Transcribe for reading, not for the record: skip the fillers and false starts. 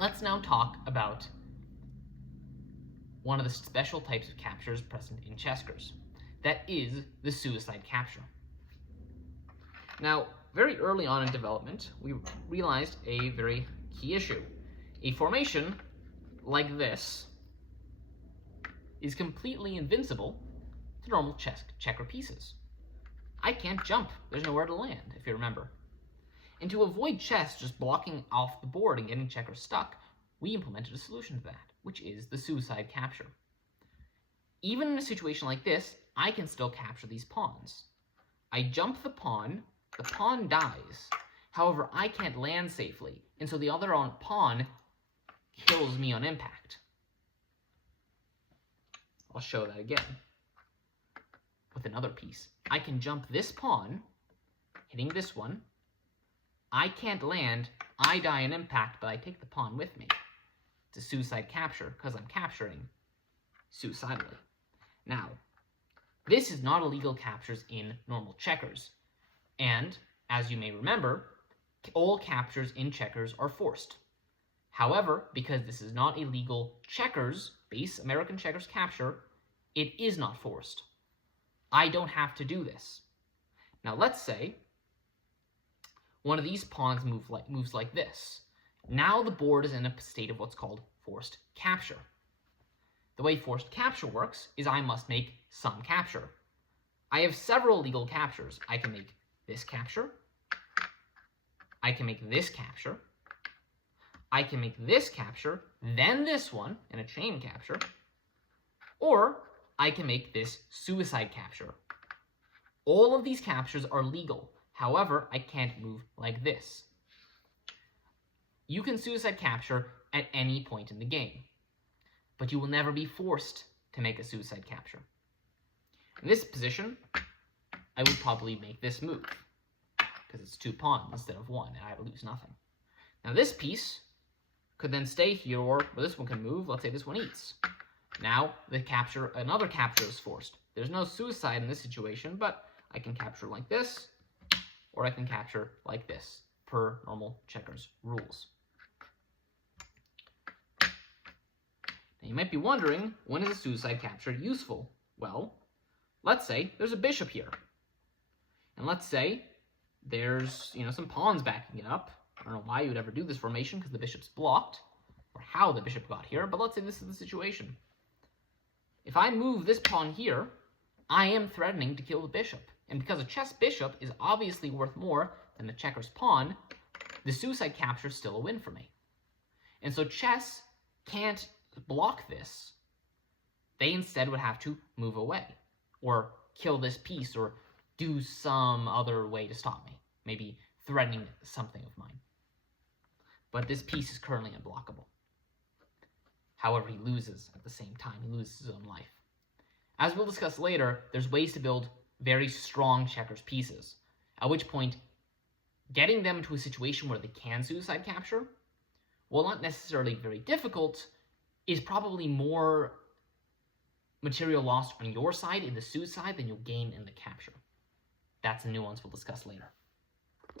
Let's now talk about one of the special types of captures present in Chessckers. That is the suicide capture. Now, very early on in development, we realized a very key issue. A formation like this is completely invincible to normal checker pieces. I can't jump. There's nowhere to land, if you remember. And to avoid chess just blocking off the board and getting checkers stuck, we implemented a solution to that, which is the suicide capture. Even in a situation like this, I can still capture these pawns. I jump the pawn dies. However, I can't land safely, and so the other pawn kills me on impact. I'll show that again with another piece. I can jump this pawn, hitting this one. I can't land, I die on impact, but I take the pawn with me. It's a suicide capture because I'm capturing suicidally. Now, this is not illegal captures in normal checkers. And, as you may remember, all captures in checkers are forced. However, because this is not a legal checkers, base American checkers capture, it is not forced. I don't have to do this. Now, let's say one of these pawns moves like this. Now the board is in a state of what's called forced capture. The way forced capture works is I must make some capture. I have several legal captures. I can make this capture. I can make this capture. I can make this capture, then this one in a chain capture. Or I can make this suicide capture. All of these captures are legal. However, I can't move like this. You can suicide capture at any point in the game, but you will never be forced to make a suicide capture. In this position, I would probably make this move, because it's 2 pawns instead of 1, and I lose nothing. Now this piece could then stay here, or this one can move. Let's say this one eats. Now another capture is forced. There's no suicide in this situation, but I can capture like this, or I can capture like this, per normal checkers rules. Now you might be wondering, when is a suicide capture useful? Well, let's say there's a bishop here. And let's say there's, some pawns backing it up. I don't know why you would ever do this formation, because the bishop's blocked, or how the bishop got here, but let's say this is the situation. If I move this pawn here, I am threatening to kill the bishop. And because a chess bishop is obviously worth more than the checker's pawn, the suicide capture is still a win for me. And so chess can't block this. They instead would have to move away, or kill this piece, or do some other way to stop me, maybe threatening something of mine. But this piece is currently unblockable. However, he loses at the same time. He loses his own life. As we'll discuss later, there's ways to build very strong checkers pieces, at which point getting them to a situation where they can suicide capture, while not necessarily very difficult, is probably more material lost on your side in the suicide than you'll gain in the capture. That's a nuance we'll discuss later.